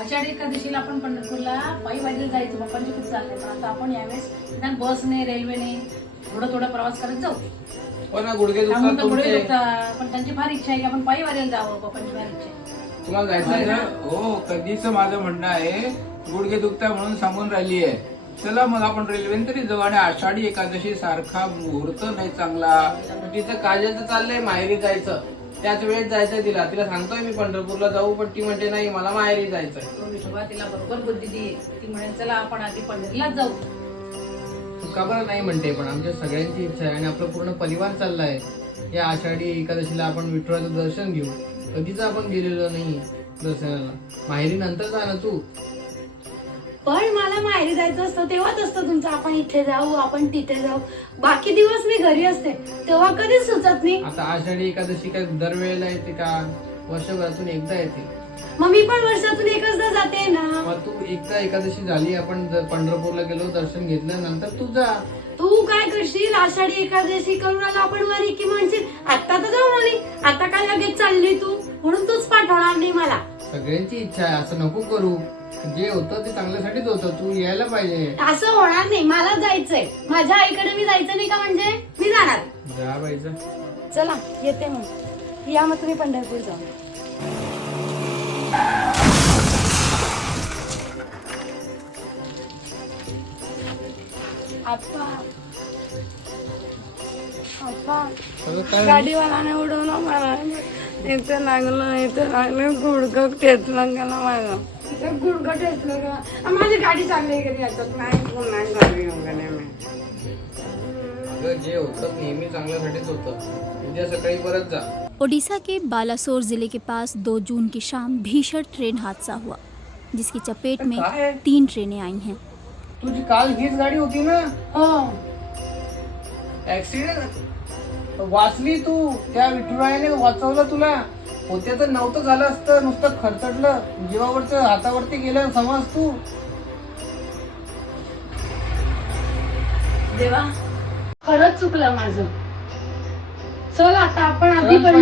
आषाढी एकादशीला आपण पंढरपूरला पायी वाजेल जायचं बाप्पांचे खूप चालले पण आता आपण यावेळेस निदान बसने रेल्वेने थोडं थोडं प्रवास करत जाऊ. हो ना गुडघे त्यामुळे दुखतात तर पुढे. पण त्यांची फार इच्छा आहे की आपण पायी वाजेल जावं बाप्पांची फार इच्छा आहे. तुम्हाला जायचं ना? माझं- हो कधीच माझं म्हणणं आहे गुडघे दुखता म्हणून सांगून राहिली आहे. चला मग आपण रेल्वेने तरी जाऊ आणि आषाढी एकादशी सारखा मुहूर्त नाही चांगला. तिचं काजलचं चाललंय माहेरी जायचं. त्याच वेळेत जायचंय तिला. तिला सांगतोय मी पंढरपूरला जाऊ पण ती म्हणते नाही मला माहेरी जायचंय. तो विठोबा तिला बरोबर बुद्धी देईल ती म्हणेल चला आपण आधी पंढरीलाच जाऊ. तू का बरं नाही म्हणते पण आमच्या सगळ्यांची इच्छा आहे आणि आपलं पूर्ण परिवार चाललाय. या आषाढी एकादशीला आपण विठ्ठलाचं दर्शन घेऊ. कधीच आपण गेलेलो नाही दर्शनाला. माहेरी नंतर जा ना तू. पण मला माहेरी जायचं असतं तेव्हाच असतं तुमचं. आपण इथे जाऊ आपण तिथे जाऊ. बाकी दिवस मी घरी असते. तेव्हा कधीच सुचत नाही. आता आषाढी एकादशी काय दरवेळेला येते का? वर्षभरातून एकदा येते. मग मी पण वर्षातून एकचदा जाते ना. मग तू एकदा एकादशी झाली आपण जर पंढरपूरला गेलो दर्शन घेतलं नंतर तू जा. तू काय करशील? आषाढी एकादशी करून आला आपण वरी की म्हणशील आता तर जाऊन आली आता काय लगेच चालली तू? म्हणून तूच पाठवणार नाही मला. सगळ्यांची इच्छा आहे. असं नको करू. जे होतं ते चांगल्यासाठीच होतं. तू यायला पाहिजे. असं होणार नाही. मला जायचंय. माझ्या आईकडे मी जायचं नाही का म्हणजे? मी जाणार. जा पाहिजे चला येते मग. या मग तुम्ही पंढरपूर जाऊ आप्पा. आप्पा. उडवलं मला. इथे लागलं इथे लागलं गुडघं टेचलं गेलं माझं. इथे गुडघं टेचलं गेलं. माझी गाडी चालली गेली याच्यात. नाही पुन्हा गाडी वगैरे मी अगं जे होतं नेहमी चांगल्यासाठीच होतं. उद्या सकाळी परत जा. ओडिशा के बालासोर जिले के पास 2 जून की शाम भीषण ट्रेन हादसा हुआ जिसकी चपेट में? तीन ट्रेनें आई हैं। तुझी काल हीच गाडी होती ना? हो. ऍक्सिडेंट वाचली तू त्या विठुरायाने वाचवलं तुला? होते तर नव्हतं झालं असतं नुसतं खरचटलं. जीवावरचं हातावरती गेलं समज तू. देवा खरंच चुकलं माझं. चल आता आपण आधी जाऊ.